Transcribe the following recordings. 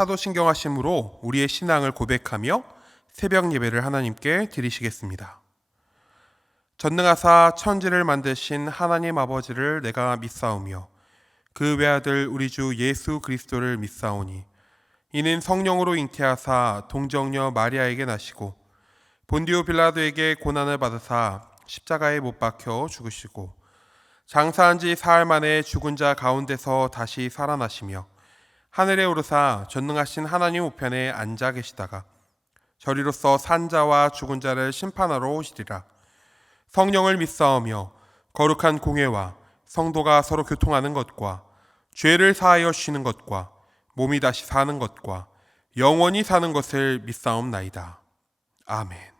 사도신경하심으로 우리의 신앙을 고백하며 새벽 예배를 하나님께 드리시겠습니다. 전능하사 천지를 만드신 하나님 아버지를 내가 믿사오며 그 외아들 우리 주 예수 그리스도를 믿사오니 이는 성령으로 잉태하사 동정녀 마리아에게 나시고 본디오 빌라도에게 고난을 받으사 십자가에 못 박혀 죽으시고 장사한 지 사흘 만에 죽은 자 가운데서 다시 살아나시며 하늘에 오르사 전능하신 하나님 우편에 앉아 계시다가 저리로서 산 자와 죽은 자를 심판하러 오시리라. 성령을 믿사오며 거룩한 공회와 성도가 서로 교통하는 것과 죄를 사하여 쉬는 것과 몸이 다시 사는 것과 영원히 사는 것을 믿사옵나이다. 아멘.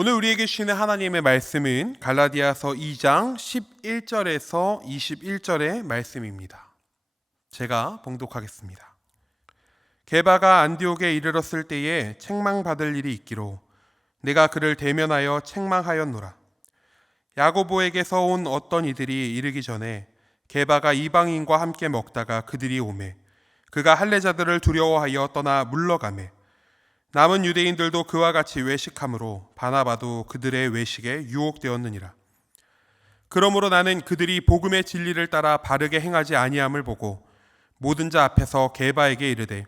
오늘 우리에게 주시는 하나님의 말씀은 갈라디아서 2장 11절에서 21절의 말씀입니다. 제가 봉독하겠습니다. 게바가 안디옥에 이르렀을 때에 책망받을 일이 있기로 내가 그를 대면하여 책망하였노라. 야고보에게서 온 어떤 이들이 이르기 전에 게바가 이방인과 함께 먹다가 그들이 오매 그가 할례자들을 두려워하여 떠나 물러가매 남은 유대인들도 그와 같이 외식함으로 바나바도 그들의 외식에 유혹되었느니라. 그러므로 나는 그들이 복음의 진리를 따라 바르게 행하지 아니함을 보고 모든 자 앞에서 게바에게 이르되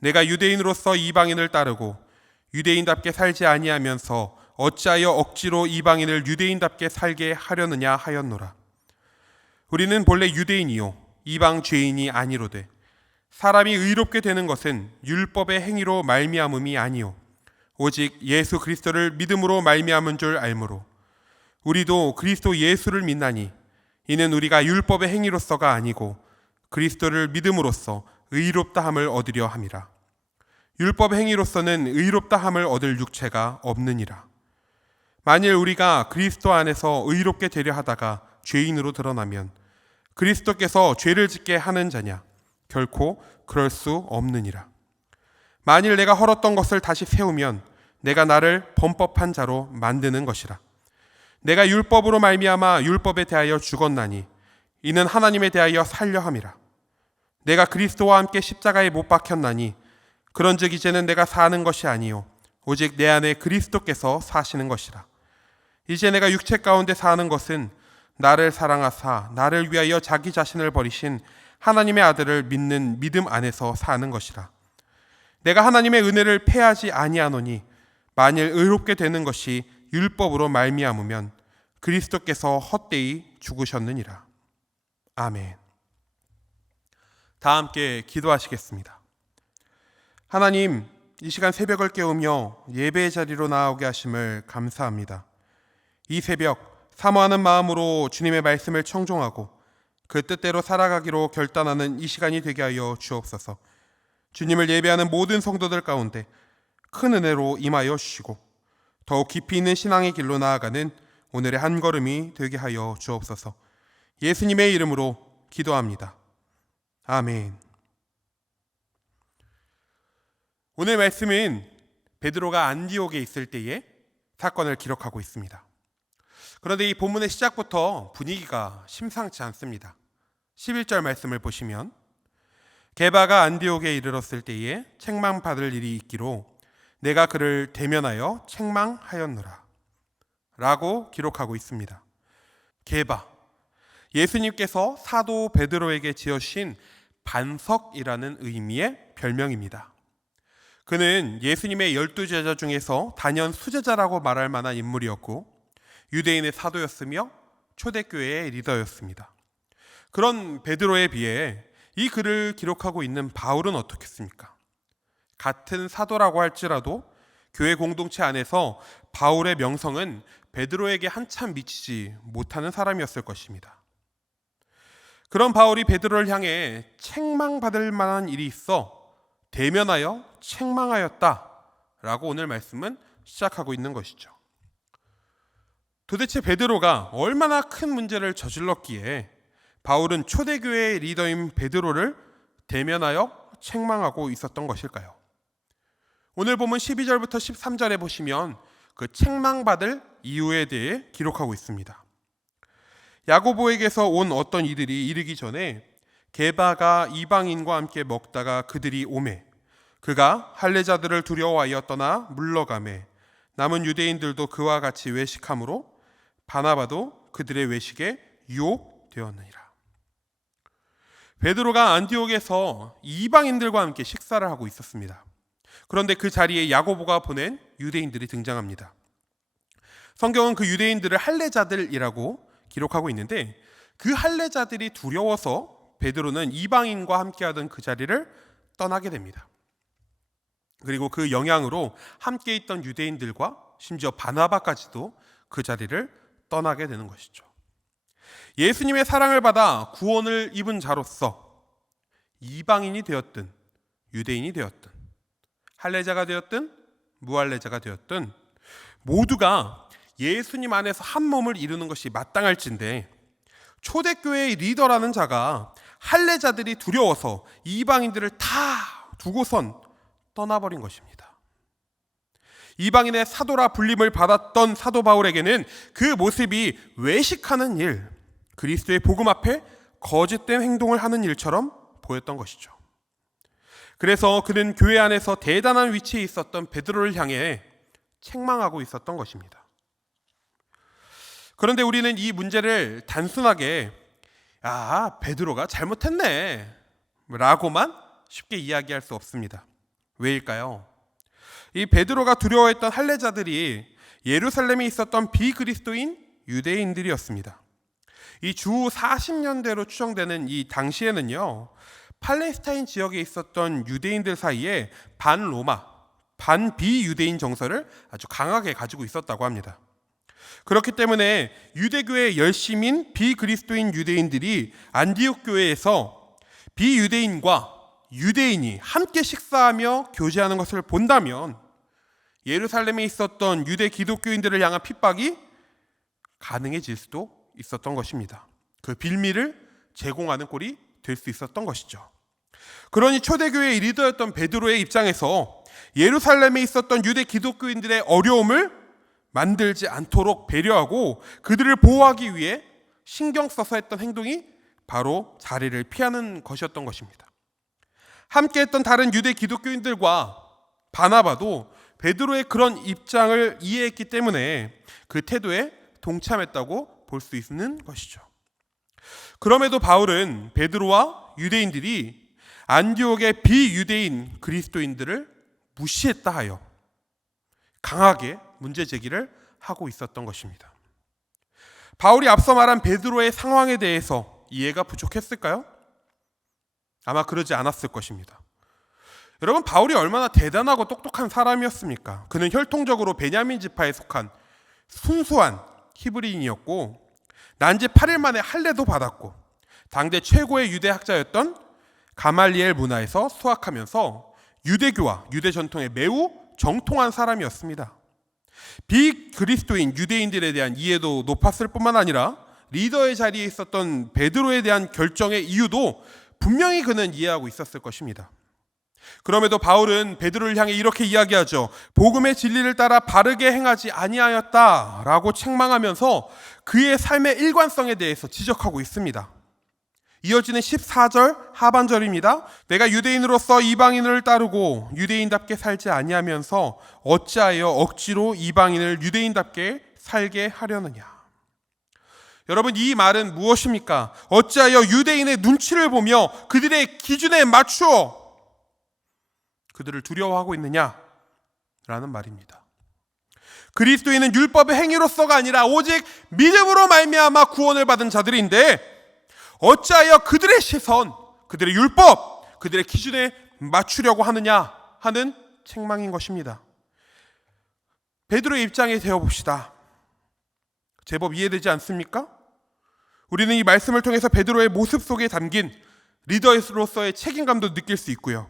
내가 유대인으로서 이방인을 따르고 유대인답게 살지 아니하면서 어찌하여 억지로 이방인을 유대인답게 살게 하려느냐 하였노라. 우리는 본래 유대인이요 이방 죄인이 아니로되 사람이 의롭게 되는 것은 율법의 행위로 말미암음이 아니요 오직 예수 그리스도를 믿음으로 말미암은 줄 알므로 우리도 그리스도 예수를 믿나니 이는 우리가 율법의 행위로서가 아니고 그리스도를 믿음으로써 의롭다 함을 얻으려 함이라. 율법의 행위로서는 의롭다 함을 얻을 육체가 없느니라. 만일 우리가 그리스도 안에서 의롭게 되려 하다가 죄인으로 드러나면 그리스도께서 죄를 짓게 하는 자냐? 결코 그럴 수 없느니라. 만일 내가 헐었던 것을 다시 세우면 내가 나를 범법한 자로 만드는 것이라. 내가 율법으로 말미암아 율법에 대하여 죽었나니 이는 하나님에 대하여 살려 함이라. 내가 그리스도와 함께 십자가에 못 박혔나니 그런즉 이제는 내가 사는 것이 아니요 오직 내 안에 그리스도께서 사시는 것이라. 이제 내가 육체 가운데 사는 것은 나를 사랑하사 나를 위하여 자기 자신을 버리신 하나님의 아들을 믿는 믿음 안에서 사는 것이라. 내가 하나님의 은혜를 패하지 아니하노니 만일 의롭게 되는 것이 율법으로 말미암으면 그리스도께서 헛되이 죽으셨느니라. 아멘. 다 함께 기도하시겠습니다. 하나님, 이 시간 새벽을 깨우며 예배의 자리로 나아오게 하심을 감사합니다. 이 새벽 사모하는 마음으로 주님의 말씀을 청종하고 그 뜻대로 살아가기로 결단하는 이 시간이 되게 하여 주옵소서. 주님을 예배하는 모든 성도들 가운데 큰 은혜로 임하여 주시고 더욱 깊이 있는 신앙의 길로 나아가는 오늘의 한 걸음이 되게 하여 주옵소서. 예수님의 이름으로 기도합니다. 아멘. 오늘 말씀은 베드로가 안디옥에 있을 때의 사건을 기록하고 있습니다. 그런데 이 본문의 시작부터 분위기가 심상치 않습니다. 11절 말씀을 보시면 게바가 안디옥에 이르렀을 때에 책망받을 일이 있기로 내가 그를 대면하여 책망하였노라 라고 기록하고 있습니다. 게바, 예수님께서 사도 베드로에게 지어주신 반석이라는 의미의 별명입니다. 그는 예수님의 12제자 중에서 단연 수제자라고 말할 만한 인물이었고 유대인의 사도였으며 초대교회의 리더였습니다. 그런 베드로에 비해 이 글을 기록하고 있는 바울은 어떻겠습니까? 같은 사도라고 할지라도 교회 공동체 안에서 바울의 명성은 베드로에게 한참 미치지 못하는 사람이었을 것입니다. 그런 바울이 베드로를 향해 책망받을 만한 일이 있어 대면하여 책망하였다라고 오늘 말씀은 시작하고 있는 것이죠. 도대체 베드로가 얼마나 큰 문제를 저질렀기에 바울은 초대교회의 리더인 베드로를 대면하여 책망하고 있었던 것일까요? 오늘 보면 12절부터 13절에 보시면 그 책망받을 이유에 대해 기록하고 있습니다. 야고보에게서 온 어떤 이들이 이르기 전에 게바가 이방인과 함께 먹다가 그들이 오매 그가 할례자들을 두려워하여 떠나 물러가매 남은 유대인들도 그와 같이 외식함으로 바나바도 그들의 외식에 유혹되었느니라. 베드로가 안디옥에서 이방인들과 함께 식사를 하고 있었습니다. 그런데 그 자리에 야고보가 보낸 유대인들이 등장합니다. 성경은 그 유대인들을 할례자들이라고 기록하고 있는데 그 할례자들이 두려워서 베드로는 이방인과 함께하던 그 자리를 떠나게 됩니다. 그리고 그 영향으로 함께 있던 유대인들과 심지어 바나바까지도 그 자리를 떠나게 되는 것이죠. 예수님의 사랑을 받아 구원을 입은 자로서 이방인이 되었든 유대인이 되었든 할례자가 되었든 무할례자가 되었든 모두가 예수님 안에서 한 몸을 이루는 것이 마땅할진데 초대교회의 리더라는 자가 할례자들이 두려워서 이방인들을 다 두고선 떠나버린 것입니다. 이방인의 사도라 불림을 받았던 사도 바울에게는 그 모습이 외식하는 일, 그리스도의 복음 앞에 거짓된 행동을 하는 일처럼 보였던 것이죠. 그래서 그는 교회 안에서 대단한 위치에 있었던 베드로를 향해 책망하고 있었던 것입니다. 그런데 우리는 이 문제를 단순하게 베드로가 잘못했네 라고만 쉽게 이야기할 수 없습니다. 왜일까요? 이 베드로가 두려워했던 할례자들이 예루살렘에 있었던 비그리스도인 유대인들이었습니다. 이 주 40년대로 추정되는 이 당시에는요, 팔레스타인 지역에 있었던 유대인들 사이에 반로마, 반비유대인 정서를 아주 강하게 가지고 있었다고 합니다. 그렇기 때문에 유대교의 열심인 비그리스도인 유대인들이 안디옥 교회에서 비유대인과 유대인이 함께 식사하며 교제하는 것을 본다면 예루살렘에 있었던 유대 기독교인들을 향한 핍박이 가능해질 수도 있었던 것입니다. 그 빌미를 제공하는 꼴이 될 수 있었던 것이죠. 그러니 초대교회의 리더였던 베드로의 입장에서 예루살렘에 있었던 유대 기독교인들의 어려움을 만들지 않도록 배려하고 그들을 보호하기 위해 신경 써서 했던 행동이 바로 자리를 피하는 것이었던 것입니다. 함께했던 다른 유대 기독교인들과 바나바도 베드로의 그런 입장을 이해했기 때문에 그 태도에 동참했다고 볼 수 있는 것이죠. 그럼에도 바울은 베드로와 유대인들이 안디옥의 비유대인 그리스도인들을 무시했다 하여 강하게 문제 제기를 하고 있었던 것입니다. 바울이 앞서 말한 베드로의 상황에 대해서 이해가 부족했을까요? 아마 그러지 않았을 것입니다. 여러분, 바울이 얼마나 대단하고 똑똑한 사람이었습니까? 그는 혈통적으로 베냐민 지파에 속한 순수한 히브리인이었고 난지 8일 만에 할례도 받았고 당대 최고의 유대 학자였던 가말리엘 문화에서 수학하면서 유대교와 유대 전통에 매우 정통한 사람이었습니다. 비그리스도인 유대인들에 대한 이해도 높았을 뿐만 아니라 리더의 자리에 있었던 베드로에 대한 결정의 이유도 분명히 그는 이해하고 있었을 것입니다. 그럼에도 바울은 베드로를 향해 이렇게 이야기하죠. 복음의 진리를 따라 바르게 행하지 아니하였다라고 책망하면서 그의 삶의 일관성에 대해서 지적하고 있습니다. 이어지는 14절 하반절입니다. 내가 유대인으로서 이방인을 따르고 유대인답게 살지 아니하면서 어찌하여 억지로 이방인을 유대인답게 살게 하려느냐. 여러분, 이 말은 무엇입니까? 어찌하여 유대인의 눈치를 보며 그들의 기준에 맞추어 그들을 두려워하고 있느냐라는 말입니다. 그리스도인은 율법의 행위로서가 아니라 오직 믿음으로 말미암아 구원을 받은 자들인데 어찌하여 그들의 시선, 그들의 율법, 그들의 기준에 맞추려고 하느냐 하는 책망인 것입니다. 베드로의 입장에 되어봅시다. 제법 이해되지 않습니까? 우리는 이 말씀을 통해서 베드로의 모습 속에 담긴 리더로서의 책임감도 느낄 수 있고요.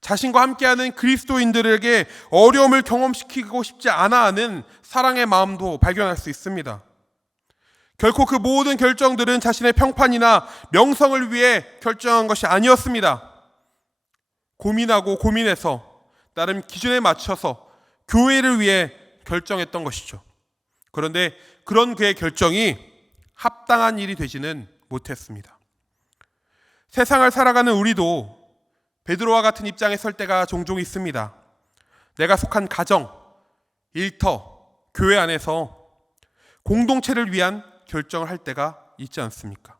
자신과 함께하는 그리스도인들에게 어려움을 경험시키고 싶지 않아 하는 사랑의 마음도 발견할 수 있습니다. 결코 그 모든 결정들은 자신의 평판이나 명성을 위해 결정한 것이 아니었습니다. 고민하고 고민해서 나름 기준에 맞춰서 교회를 위해 결정했던 것이죠. 그런데 그런 그의 결정이 합당한 일이 되지는 못했습니다. 세상을 살아가는 우리도 베드로와 같은 입장에 설 때가 종종 있습니다. 내가 속한 가정, 일터, 교회 안에서 공동체를 위한 결정을 할 때가 있지 않습니까?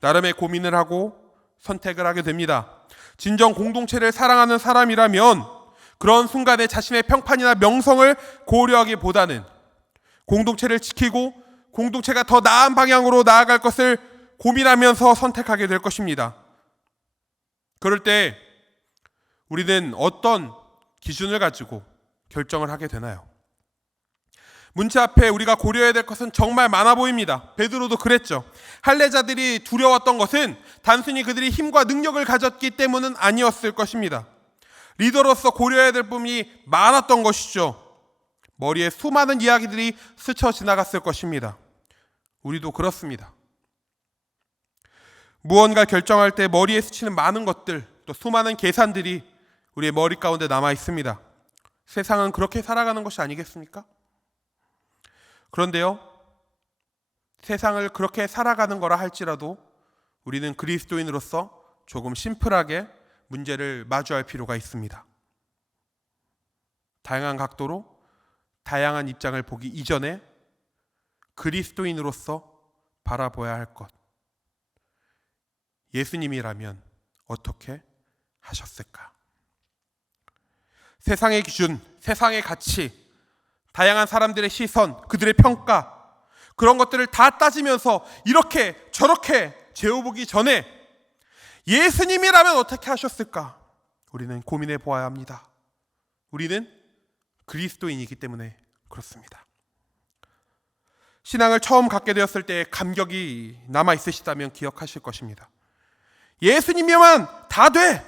나름의 고민을 하고 선택을 하게 됩니다. 진정 공동체를 사랑하는 사람이라면 그런 순간에 자신의 평판이나 명성을 고려하기보다는 공동체를 지키고 공동체가 더 나은 방향으로 나아갈 것을 고민하면서 선택하게 될 것입니다. 그럴 때 우리는 어떤 기준을 가지고 결정을 하게 되나요? 문제 앞에 우리가 고려해야 될 것은 정말 많아 보입니다. 베드로도 그랬죠. 할례자들이 두려웠던 것은 단순히 그들이 힘과 능력을 가졌기 때문은 아니었을 것입니다. 리더로서 고려해야 될 부분이 많았던 것이죠. 머리에 수많은 이야기들이 스쳐 지나갔을 것입니다. 우리도 그렇습니다. 무언가 결정할 때 머리에 스치는 많은 것들, 또 수많은 계산들이 우리의 머리 가운데 남아 있습니다. 세상은 그렇게 살아가는 것이 아니겠습니까? 그런데요, 세상을 그렇게 살아가는 거라 할지라도 우리는 그리스도인으로서 조금 심플하게 문제를 마주할 필요가 있습니다. 다양한 각도로 다양한 입장을 보기 이전에 그리스도인으로서 바라봐야 할 것. 예수님이라면 어떻게 하셨을까? 세상의 기준, 세상의 가치, 다양한 사람들의 시선, 그들의 평가, 그런 것들을 다 따지면서 이렇게 저렇게 재어보기 전에 예수님이라면 어떻게 하셨을까? 우리는 고민해 보아야 합니다. 우리는 그리스도인이기 때문에 그렇습니다. 신앙을 처음 갖게 되었을 때 감격이 남아 있으시다면 기억하실 것입니다. 예수님이면 다 돼.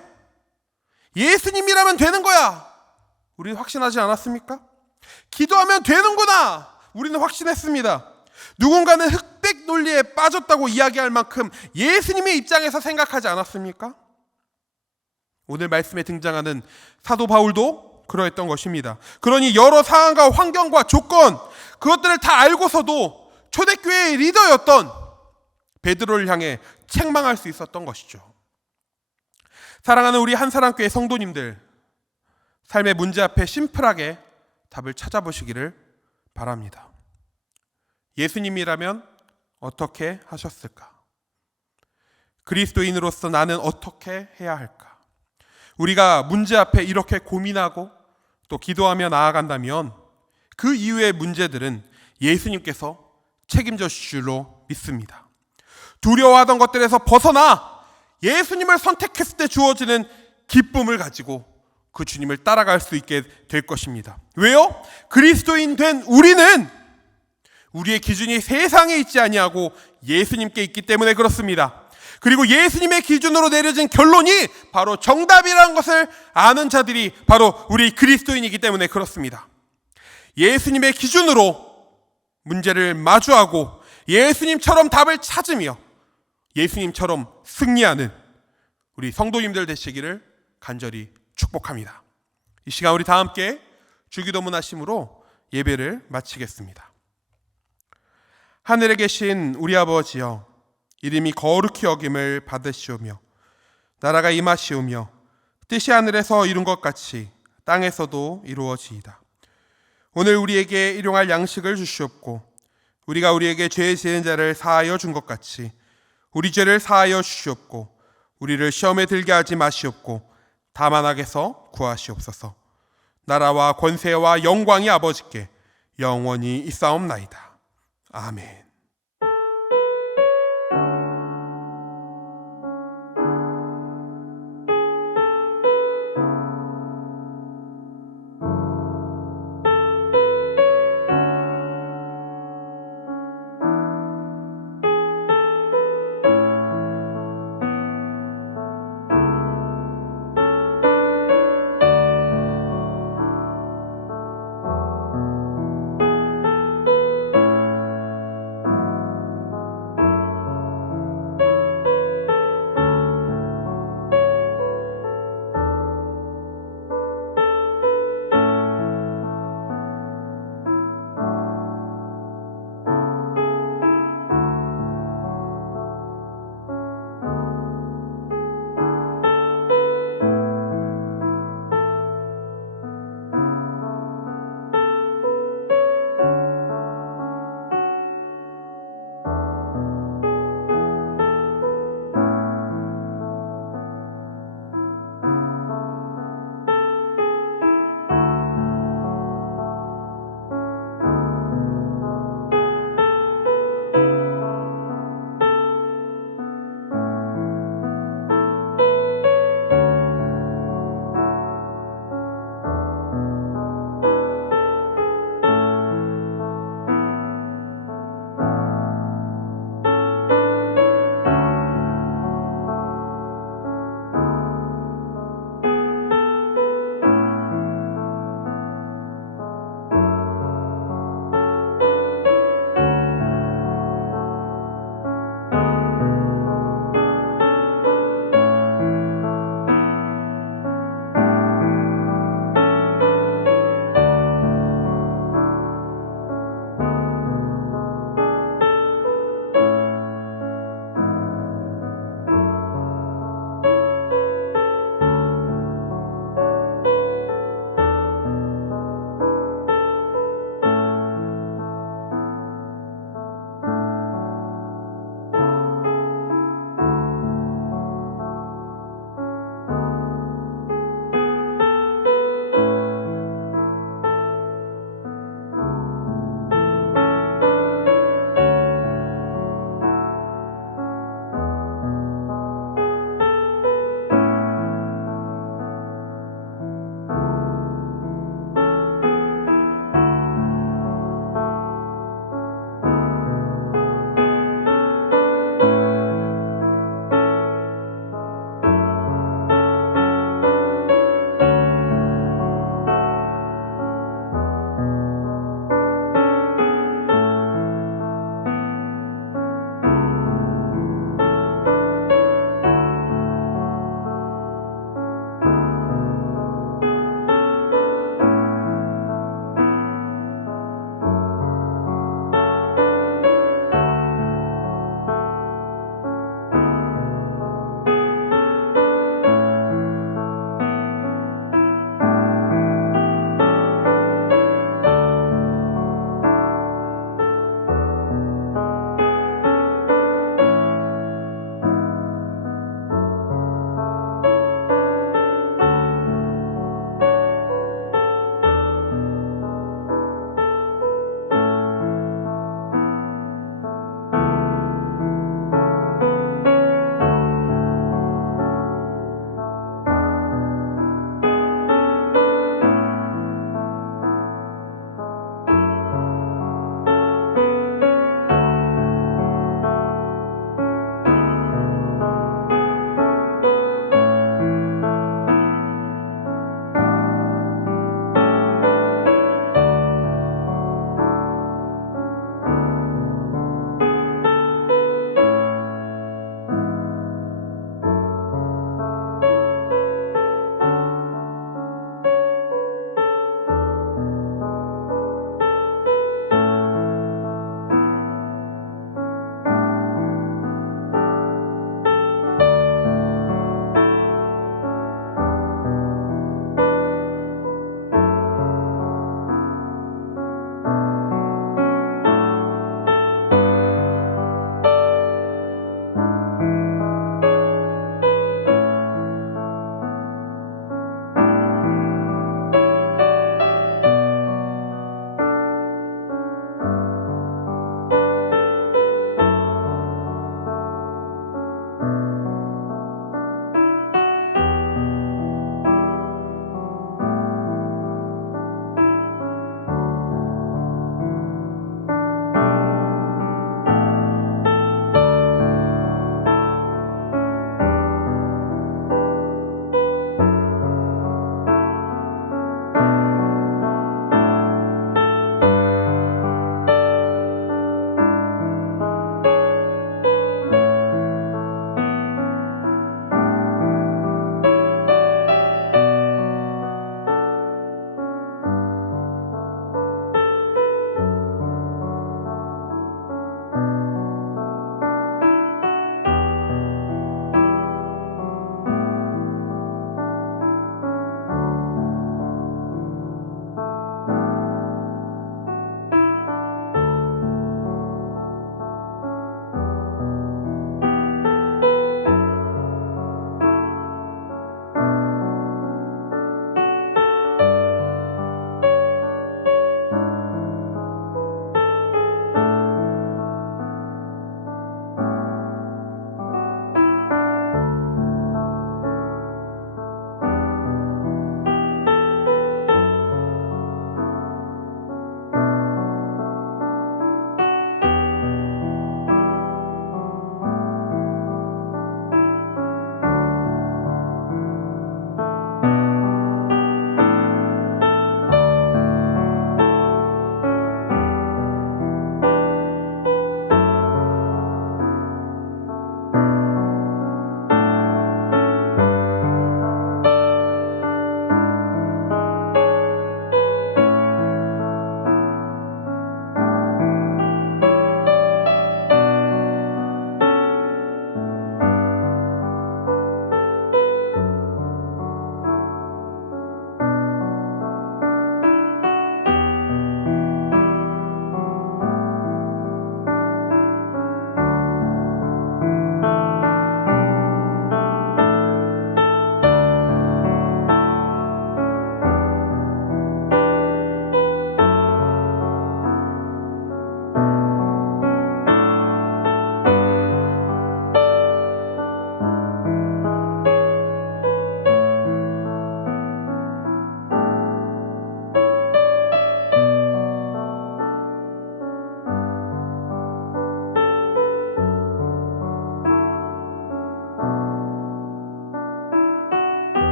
예수님이라면 되는 거야. 우리는 확신하지 않았습니까? 기도하면 되는구나. 우리는 확신했습니다. 누군가는 흑백 논리에 빠졌다고 이야기할 만큼 예수님의 입장에서 생각하지 않았습니까? 오늘 말씀에 등장하는 사도 바울도 그러했던 것입니다. 그러니 여러 상황과 환경과 조건, 그것들을 다 알고서도 초대교회의 리더였던 베드로를 향해 책망할 수 있었던 것이죠. 사랑하는 우리 한사랑교회 성도님들, 삶의 문제 앞에 심플하게 답을 찾아보시기를 바랍니다. 예수님이라면 어떻게 하셨을까? 그리스도인으로서 나는 어떻게 해야 할까? 우리가 문제 앞에 이렇게 고민하고 또 기도하며 나아간다면 그 이후의 문제들은 예수님께서 책임져 주실 줄로 믿습니다. 두려워하던 것들에서 벗어나 예수님을 선택했을 때 주어지는 기쁨을 가지고 그 주님을 따라갈 수 있게 될 것입니다. 왜요? 그리스도인 된 우리는 우리의 기준이 세상에 있지 아니하고 예수님께 있기 때문에 그렇습니다. 그리고 예수님의 기준으로 내려진 결론이 바로 정답이라는 것을 아는 자들이 바로 우리 그리스도인이기 때문에 그렇습니다. 예수님의 기준으로 문제를 마주하고 예수님처럼 답을 찾으며 예수님처럼 승리하는 우리 성도님들 되시기를 간절히 축복합니다. 이 시간 우리 다 함께 주기도문 하심으로 예배를 마치겠습니다. 하늘에 계신 우리 아버지여, 이름이 거룩히 여김을 받으시오며 나라가 임하시오며 뜻이 하늘에서 이룬 것 같이 땅에서도 이루어지이다. 오늘 우리에게 일용할 양식을 주시옵고 우리가 우리에게 죄 지은 자를 사하여 준 것 같이 우리 죄를 사하여 주시옵고 우리를 시험에 들게 하지 마시옵고 다만 악에서 구하시옵소서. 나라와 권세와 영광이 아버지께 영원히 있사옵나이다. 아멘.